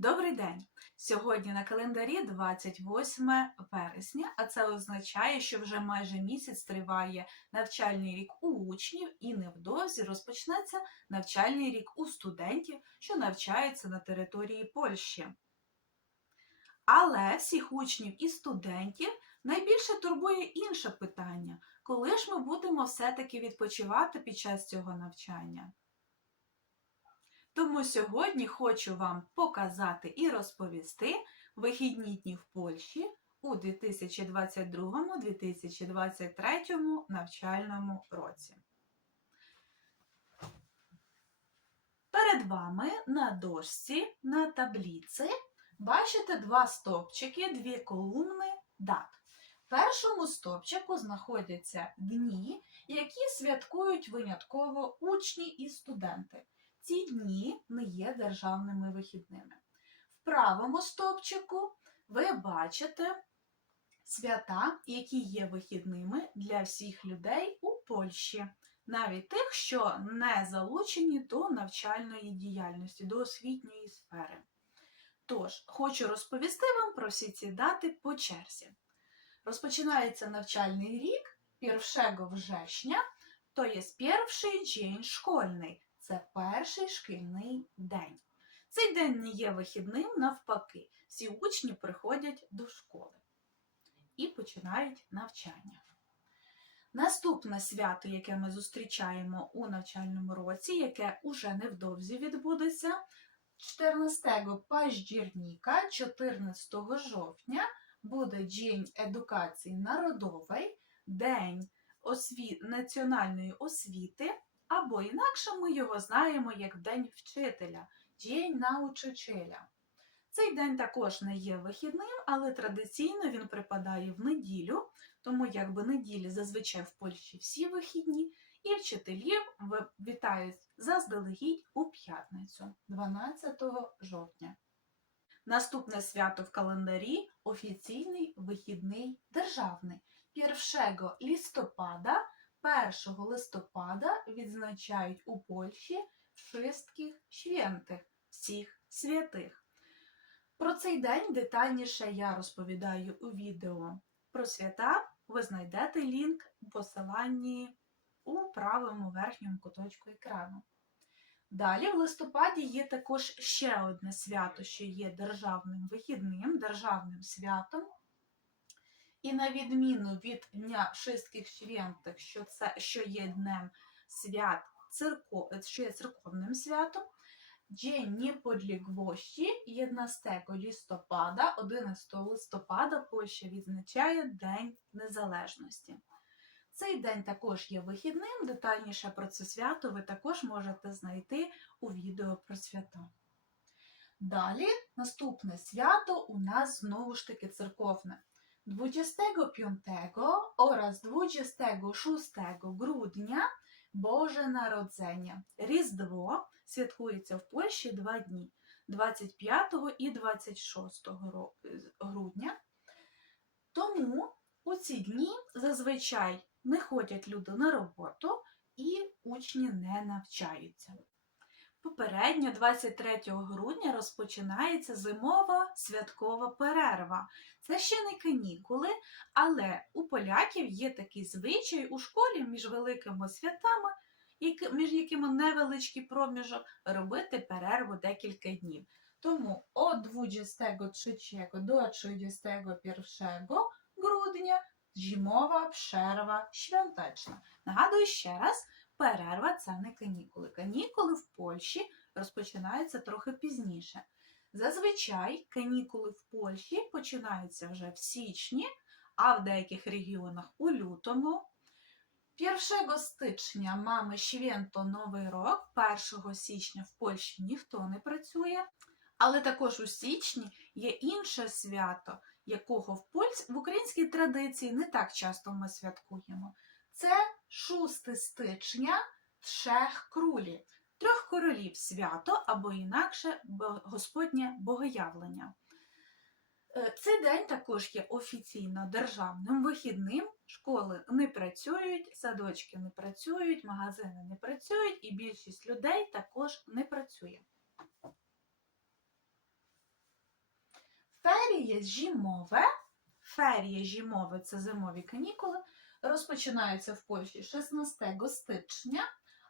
Добрий день! Сьогодні на календарі 28 вересня, а це означає, що вже майже місяць триває навчальний рік у учнів і невдовзі розпочнеться навчальний рік у студентів, що навчаються на території Польщі. Але всіх учнів і студентів найбільше турбує інше питання: коли ж ми будемо все-таки відпочивати під час цього навчання? Тому сьогодні хочу вам показати і розповісти вихідні дні в Польщі у 2022-2023 навчальному році. Перед вами на дошці на табліці бачите два стовпчики, дві колумни дат. В першому стовпчику знаходяться дні, які святкують винятково учні і студенти ці дні не є державними вихідними. В правому стовпчику ви бачите свята, які є вихідними для всіх людей у Польщі, навіть тих, що не залучені до навчальної діяльності, до освітньої сфери. Тож, хочу розповісти вам про всі ці дати по черзі. Розпочинається навчальний рік 1 вжешня, то є перший день школьний це перший шкільний день. Цей день не є вихідним, навпаки, всі учні приходять до школи і починають навчання. Наступне свято, яке ми зустрічаємо у навчальному році, яке уже невдовзі відбудеться, 14 паждірніка, 14 жовтня, буде День едукації народової, День осві... національної освіти. Або інакше ми його знаємо як День вчителя, День научителя. Цей день також не є вихідним, але традиційно він припадає в неділю, тому якби неділі зазвичай в Польщі всі вихідні, і вчителів вітають заздалегідь у п'ятницю, 12 жовтня. Наступне свято в календарі офіційний вихідний державний 1 листопада 1 листопада відзначають у Польщі Wszystkich Świętych, всіх святих. Про цей день детальніше я розповідаю у відео про свята. Ви знайдете лінк у посиланні у правому верхньому куточку екрану. Далі, в листопаді є також ще одне свято, що є державним вихідним, державним святом. І на відміну від Дня Шистких Швєнтих, що це що є днем свят церков, що є церковним святом, День Неподлігвощі 11 листопада, 11 листопада Польща відзначає День Незалежності. Цей день також є вихідним. Детальніше про це свято ви також можете знайти у відео про свята. Далі наступне свято у нас знову ж таки церковне. 25 oraz 26 грудня Боже Народження. Різдво святкується в Польщі два дні 25 і 26 грудня. Тому у ці дні зазвичай не ходять люди на роботу і учні не навчаються. Попередньо, 23 грудня, розпочинається зимова святкова перерва. Це ще не канікули, але у поляків є такий звичай у школі між великими святами, між якими невеличкий проміжок, робити перерву декілька днів. Тому від 23 до 31 грудня зимова перерва świąteczna. Нагадую ще раз, перерва це не канікули. Канікули в Польщі розпочинаються трохи пізніше. Зазвичай канікули в Польщі починаються вже в січні, а в деяких регіонах у лютому. 1 стичня mamy święto Новий рок, 1 січня в Польщі ніхто не працює, але також у січні є інше свято, якого в Польщ... в українській традиції не так часто ми святкуємо. Це 6 стичня Trzech Крулі, трьох королів свято або інакше Господнє богоявлення. Е, цей день також є офіційно державним вихідним. Школи не працюють, садочки не працюють, магазини не працюють, і більшість людей також не працює. Феріє зимове. Феріє зимове це зимові канікули. Розпочинаються в Польщі 16 стичня,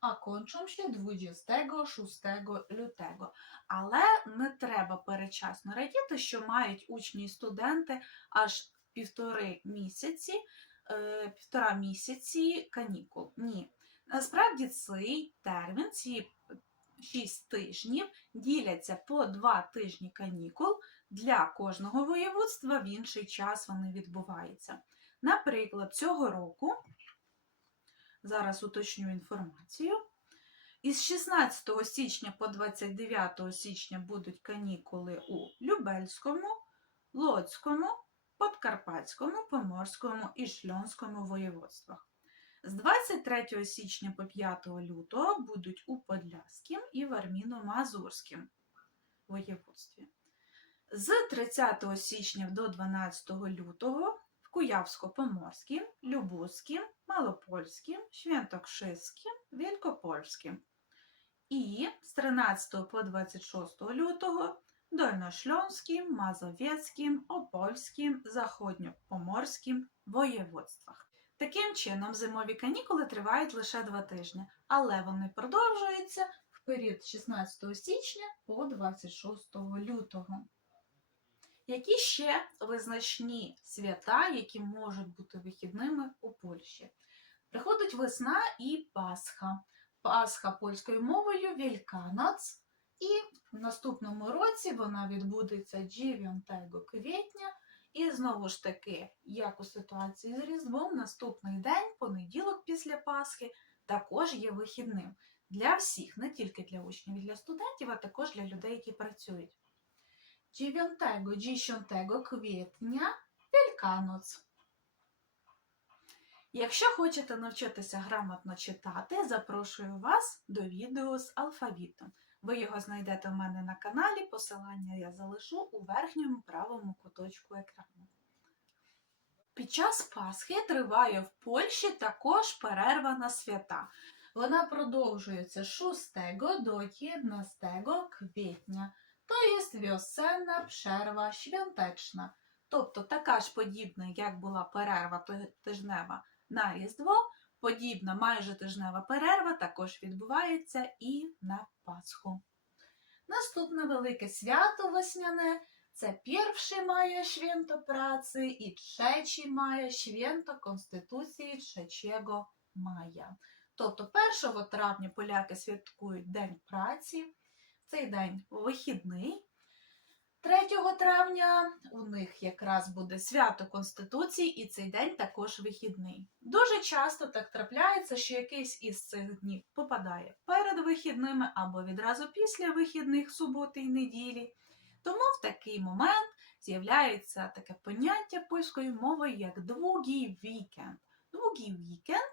а кончом ще 26 лютого. Але не треба перечасно радіти, що мають учні і студенти аж півтори місяці, е, півтора місяці канікул. Ні. Насправді цей термін, ці 6 тижнів, діляться по 2 тижні канікул. Для кожного воєводства в інший час вони відбуваються. Наприклад, цього року, зараз уточню інформацію, із 16 січня по 29 січня будуть канікули у Любельському, Лоцькому, Подкарпатському, Поморському і Шльонському воєводствах. З 23 січня по 5 лютого будуть у Подляськім і Варміно-Мазурськім воєводстві. З 30 січня до 12 лютого Куявсько-Поморським, Любузьким, Малопольським, Świętokrzyskim, Wielkopolським. І з 13 по 26 лютого Дольношльонським, Мазовецьким, Опольським, Заходньопоморським воєводствах. Таким чином, зимові канікули тривають лише два тижні, але вони продовжуються в період 16 січня по 26 лютого. Які ще визначні свята, які можуть бути вихідними у Польщі? Приходить весна і Пасха. Пасха польською мовою Вільканац. І в наступному році вона відбудеться 9 квітня. І знову ж таки, як у ситуації з Різдвом, наступний день, понеділок після Пасхи, також є вихідним для всіх, не тільки для учнів і для студентів, а також для людей, які працюють. 9-10 квітня Вільканоц. Якщо хочете навчитися грамотно читати, запрошую вас до відео з алфавітом. Ви його знайдете у мене на каналі, посилання я залишу у верхньому правому куточку екрану. Під час Пасхи триває в Польщі також перерва на свята. Вона продовжується з 6 до 11 квітня. То є віосенна перерва świąteczna. Тобто така ж подібна, як була перерва тижнева на Різдво, подібна майже тижнева перерва також відбувається і на Пасху. Наступне велике свято весняне це 1 мая święto праці і 3 мая święto Конституції 3 мая. Тобто 1 травня поляки святкують День праці, цей день вихідний. 3 травня у них якраз буде свято Конституції, і цей день також вихідний. Дуже часто так трапляється, що якийсь із цих днів попадає перед вихідними або відразу після вихідних суботи і неділі. Тому в такий момент з'являється таке поняття польською мовою як двугій вікенд. Двугій вікенд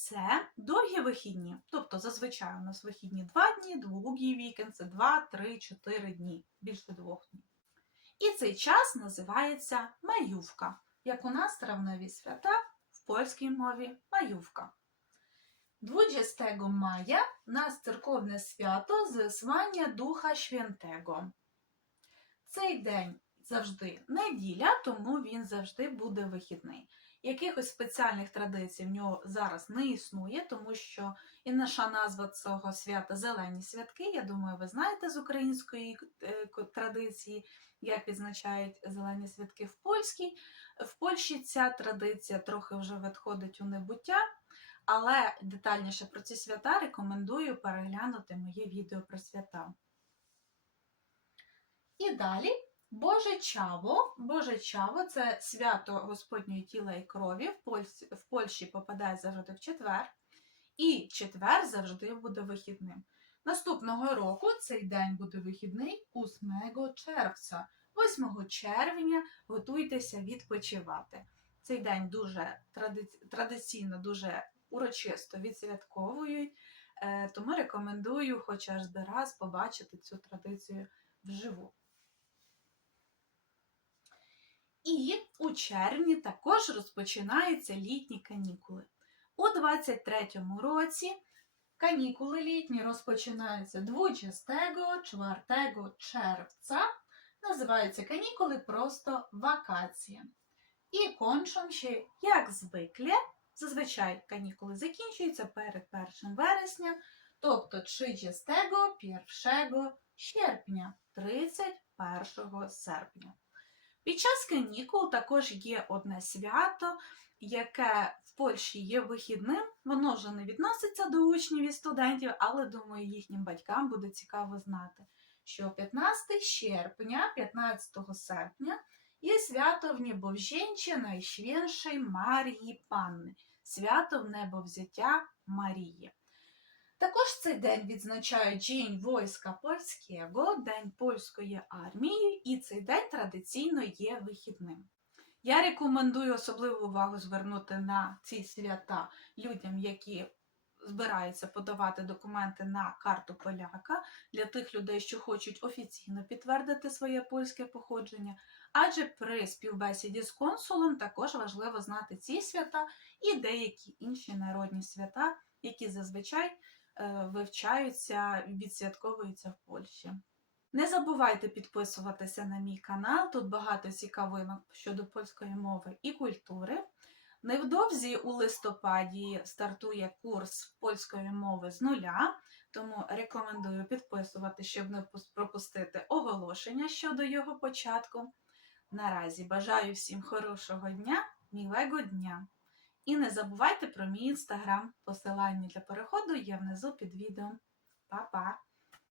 це довгі вихідні. Тобто зазвичай у нас вихідні 2 дні, двугій вікенд це 2, 3, 4 дні, більше двох днів. І цей час називається маювка, як у нас травневі свята в польській мові маювка. 20 мая у нас церковне свято Зесвання Духа Świętego. Цей день завжди неділя, тому він завжди буде вихідний. Якихось спеціальних традицій в нього зараз не існує, тому що і наша назва цього свята Зелені святки. Я думаю, ви знаєте з української е, традиції, як відзначають зелені святки в польській. В Польщі ця традиція трохи вже відходить у небуття, але детальніше про ці свята рекомендую переглянути моє відео про свята. І далі Боже Чаво. Боже Чаво це свято Господньої тіла і крові. В Польщі, в Польщі попадає завжди в четвер. І четвер завжди буде вихідним. Наступного року цей день буде вихідний 8 червця. 8 червня готуйтеся відпочивати. Цей день дуже тради- традиційно, дуже урочисто відсвятковують, е, тому рекомендую хоча б раз побачити цю традицію вживу. І у червні також розпочинаються літні канікули. У 23-му році канікули літні розпочинаються 24 4 червця. називаються канікули просто вакації. І кончом ще, як звиклі, зазвичай канікули закінчуються перед 1 вересня, тобто 30 1 серпня, 31 серпня. Під час канікул також є одне свято, яке в Польщі є вихідним. Воно вже не відноситься до учнів і студентів, але думаю, їхнім батькам буде цікаво знати, що 15 серпня, 15 серпня є свято в Небовженче Найшвеншої Марії Панни, свято в небовзяття Марії. Також цей день відзначають День войска польського, День польської армії, і цей день традиційно є вихідним. Я рекомендую особливу увагу звернути на ці свята людям, які збираються подавати документи на карту поляка для тих людей, що хочуть офіційно підтвердити своє польське походження. Адже при співбесіді з консулом також важливо знати ці свята і деякі інші народні свята, які зазвичай вивчаються і відсвятковуються в Польщі. Не забувайте підписуватися на мій канал, тут багато цікавинок щодо польської мови і культури. Невдовзі у листопаді стартує курс польської мови з нуля, тому рекомендую підписувати, щоб не пропустити оголошення щодо його початку. Наразі бажаю всім хорошого дня, мілого дня! І не забувайте про мій інстаграм. Посилання для переходу є внизу під відео. Па-па!